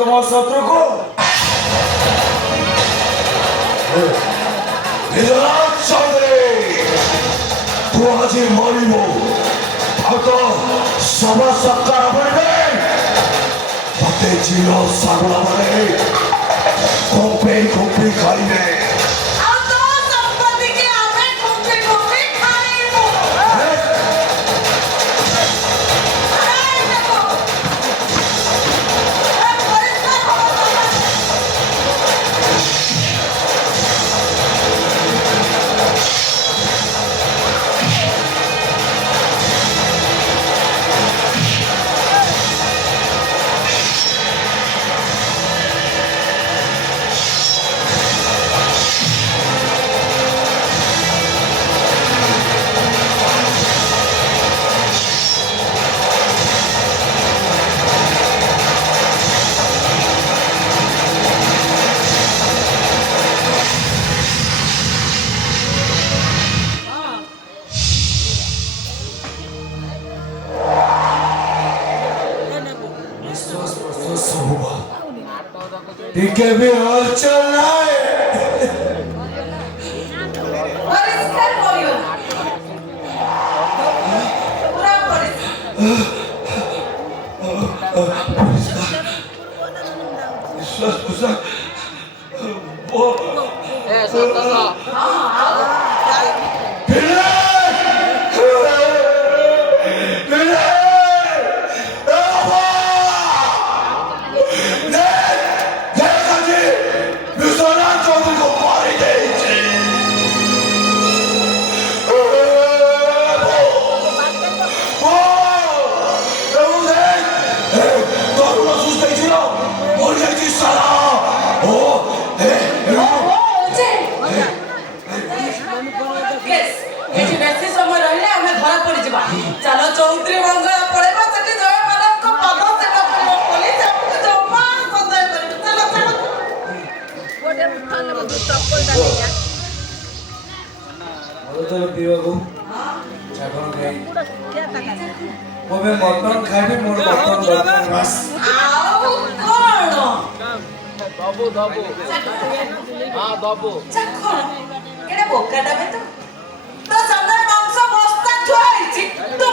তোমার শত্রুকু तू आजी मारिबो आतो सभा सत्कार बने पते जिलो सागला बने कोपे खाइबे आतो संपत्ति के आमे कोपे खाइबो अरे देखो परिस्थिति ठीक है भी हलचल नहीं परिस्थिति बोलियो पूरा परिस्थिति चलो चौधरी मंगला पड़ेगा सके जो माने को पद से का पुलिस हमको जो मां संदेह करे चलो गोटे थाने में चप्पल डाले क्या तो पियो को चाकन खाई मोबे मटन खाइबे मोर मटन दरकार बस आओ कौन दबो हां दबो चखण एडे बोकाटा में तो संगे मांस बस्ता छुआइछि तो